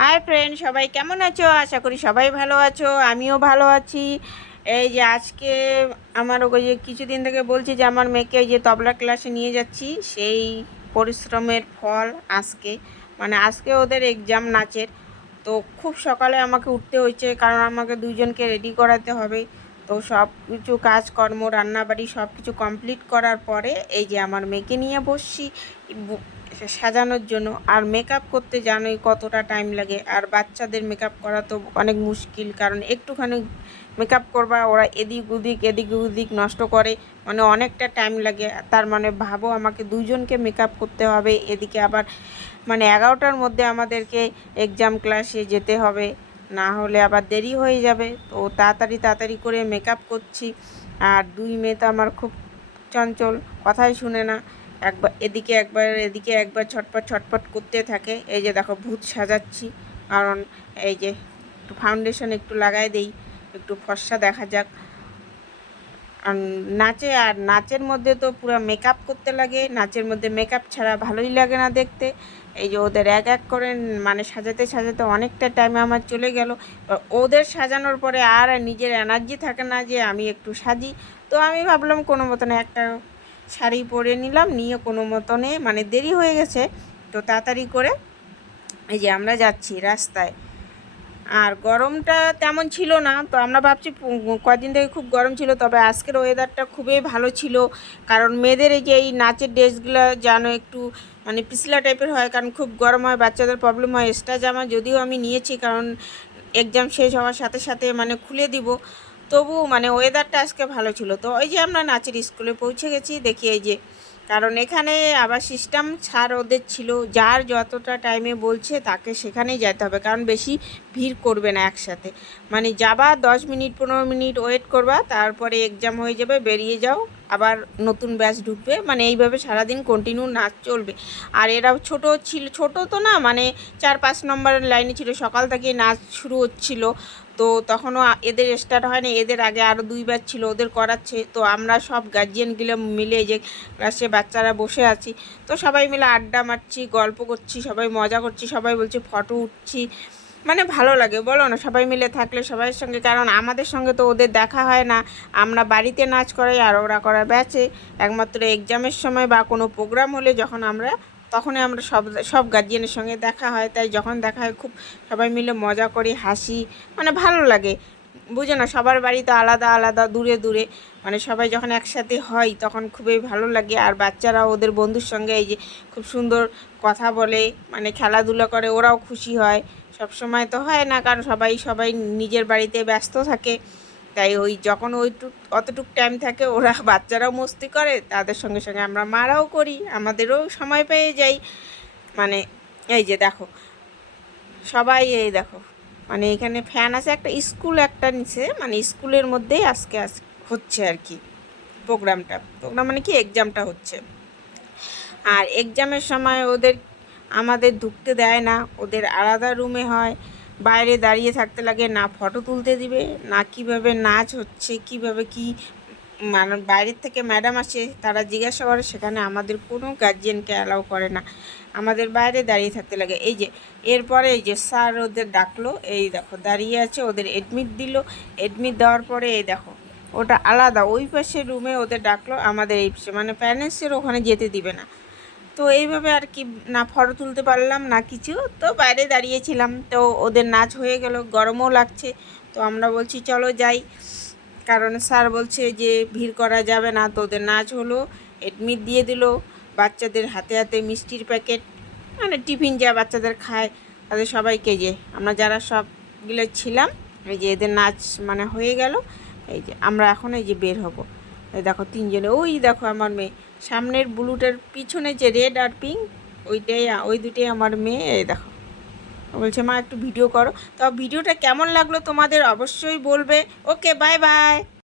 Hi friend, সবাই কেমন আছো? আশা করি সবাই ভালো আছো, আমিও ভালো আছি। এই যে আজকে আমার ওই যে কিছুদিন থেকে বলছি যে আমার মেয়েকে যে তবলা ক্লাসে নিয়ে যাচ্ছি, সেই পরিশ্রমের ফল আজকে। মানে আজকে ওদের এক্সাম নাচের। তো খুব সকালে আমাকে উঠতে হয়েছে, কারণ আমাকে দুজনকে রেডি করাতে হবে। তো সব কিছু কাজকর্ম, রান্নাবাড়ি সব কিছু কমপ্লিট করার পরে এই যে আমার মেয়েকে নিয়ে বসছি সাজানোর জন্য। আর মেকআপ করতে জানোই কতটা টাইম লাগে। আর বাচ্চাদের মেকআপ করা তো অনেক মুশকিল, কারণ একটুখানি মেকআপ করবা, ওরা এদিক ওদিক এদিক ওদিক নষ্ট করে মানে অনেকটা টাইম লাগে। তার মানে ভাবো আমাকে দুজনকে মেকআপ করতে হবে। এদিকে আবার মানে এগারোটার মধ্যে আমাদেরকে এক্সাম ক্লাসে যেতে হবে। না হলে আবার দেরি হয়ে যাবে। তো তাড়াতাড়ি তাড়াতাড়ি করে মেকআপ করছি। আর দুই মেয়ে তো আমার খুব চঞ্চল, কথাই শুনে না। একবার এদিকে একবার এদিকে, একবার ছটপট ছটপট করতে থাকে। এই যে দেখো, ভূত সাজাচ্ছি। কারণ এই যে একটু ফাউন্ডেশন একটু লাগাই দেই, একটু ফর্সা দেখা যাক। নাচে আর নাচের মধ্যে তো পুরো মেকআপ করতে লাগে। নাচের মধ্যে মেকআপ ছাড়া ভালোই লাগে না দেখতে। এই যে ওদের এক এক করে মানে সাজাতে সাজাতে অনেকটা টাইম আমার চলে গেল। ওদের সাজানোর পরে আর নিজের এনার্জি থাকে না যে আমি একটু সাজি। তো আমি ভাবলাম কোনো মতনে একটা শাড়ি পরে নিলাম, নিয়ে কোনো মতনে মানে দেরি হয়ে গেছে। তো তাড়াতাড়ি করে এই যে আমরা যাচ্ছি রাস্তায়। আর গরমটা তেমন ছিল না, তো আমরা ভাবছি কদিন থেকে খুব গরম ছিল, তবে আজকের ওয়েদারটা খুবই ভালো ছিল। কারণ মেয়েদের এই যে এই নাচের ড্রেসগুলো যেন একটু মানে পিছলা টাইপের হয়, কারণ খুব গরম হয়, বাচ্চাদের প্রবলেম হয় এক্সট্রা জামা যদিও আমি নিয়েছি, কারণ এক্সাম শেষ হওয়ার সাথে সাথে মানে খুলে দিব। তবু মানে ওয়েদারটা আজকে ভালো ছিল। তো ওই যে আমরা নাচের স্কুলে পৌঁছে গেছি, দেখি এই যে কারণ এখানে আবার সিস্টেম ছাড় ওদের ছিল। যার যতটা টাইমে বলছে তাকে সেখানেই যেতে হবে, কারণ বেশি ভিড় করবে না একসাথে। মানে যাবা দশ মিনিট, পনেরো মিনিট ওয়েট করবা, তারপরে এক্সাম হয়ে যাবে, বেরিয়ে যাও, আবার নতুন ব্যাচ ঢুকবে। মানে এইভাবে সারাদিন কন্টিনিউ নাচ চলবে। আর এরাও ছোট ছিল, ছোট তো না মানে চার পাঁচ নম্বরের লাইনে ছিল। সকাল থেকে নাচ শুরু হচ্ছিল। তো তখনও এদের স্টার্ট হয়নি। এদের আগে আরও দুই ব্যাচ ছিল, ওদের করাচ্ছে। তো আমরা সব গার্জিয়ানগুলো মিলে যে ক্লাসে বাচ্চারা বসে আছি। তো সবাই মিলে আড্ডা মারছি, গল্প করছি, সবাই মজা করছি, সবাই বলছে ফটো উঠছি। মানে ভালো লাগে, বলো না, সবাই মিলে থাকলে সবাইয়ের সঙ্গে, কারণ আমাদের সঙ্গে তো ওদের দেখা হয় না। আমরা বাড়িতে নাচ করাই আর ওরা করা ব্যাচে। একমাত্র এক্সামের সময় বা কোনো প্রোগ্রাম হলে যখন আমরা, তখনই আমরা সব সব গার্জিয়ানের সঙ্গে দেখা হয়। তাই যখন দেখা হয়, খুব সবাই মিলে মজা করি, হাসি মানে ভালো লাগে। বুঝো না, সবার বাড়ি তো আলাদা আলাদা, দূরে দূরে। মানে সবাই যখন একসাথে হয়, তখন খুবই ভালো লাগে। আর বাচ্চারা ওদের বন্ধুর সঙ্গে এই যে খুব সুন্দর কথা বলে মানে খেলাধুলা করে, ওরাও খুশি হয়। সব সময় তো হয় না, কারণ সবাই সবাই নিজের বাড়িতে ব্যস্ত থাকে। তাই ওই যখন ওইটুক, অতটুক টাইম থাকে, ওরা বাচ্চারাও মস্তি করে, তাদের সঙ্গে সঙ্গে আমরা মারাও করি, আমাদেরও সময় পেয়ে যাই। মানে এই যে দেখো, সবাই এই দেখো। মানে এখানে ফ্যান আছে, একটা স্কুল একটা নিচে মানে স্কুলের মধ্যেই আজকে আজ হচ্ছে আর কি প্রোগ্রামটা প্রোগ্রাম মানে কি? এক্সামটা হচ্ছে। আর এক্সামের সময় ওদের, আমাদের ঢুকতে দেয় না, ওদের আলাদা রুমে হয়। বাইরে দাঁড়িয়ে থাকতে লাগে, না ফটো তুলতে দিবে, না কীভাবে নাচ হচ্ছে, কীভাবে কি বাইরের থেকে ম্যাডাম আসে, তারা জিজ্ঞাসা করে সেখানে আমাদের কোনো গার্জিয়ানকে অ্যালাউ করে না। আমাদের বাইরে দাঁড়িয়ে থাকতে লাগে। এই যে, এরপরে এই যে স্যার ওদের ডাকলো, এই দেখো দাঁড়িয়ে আছে, ওদের এডমিট দিল। এডমিট দেওয়ার পরে এই দেখো, ওটা আলাদা। ওই পাশে রুমে ওদের ডাকলো, আমাদের এই পাশে মানে প্যারেন্টসের ওখানে যেতে দিবে না। তো এইভাবে আর কি না ফটো তুলতে পারলাম, না কিছু। তো বাইরে দাঁড়িয়েছিলাম। তো ওদের নাচ হয়ে গেল, গরমও লাগছে। তো আমরা বলছি, চলো যাই। কারণ স্যার বলছে যে ভিড় করা যাবে না, তো ওদের নাচ হলো এডমিট দিয়ে দিল, বাচ্চাদের হাতে হাতে মিষ্টির প্যাকেট মানে টিফিন যা বাচ্চাদের খায়, তাদের সবাইকে যে, আমরা যারা সবগুলো ছিলাম, এই যে এদের নাচ মানে হয়ে গেল, এই যে আমরা এখন এই যে বের হব। দেখো তিনজনে, ওই দেখো আমার মেয়ে, সামনের ব্লুটার পিছনে যে রেড আর পিঙ্ক ওইটাই, ওই দুটোই আমার মেয়ে, এই দেখো। বলছে, মা, একটু ভিডিও করো। তো ভিডিওটা কেমন লাগল তোমাদের অবশ্যই বলবে। Okay, bye bye.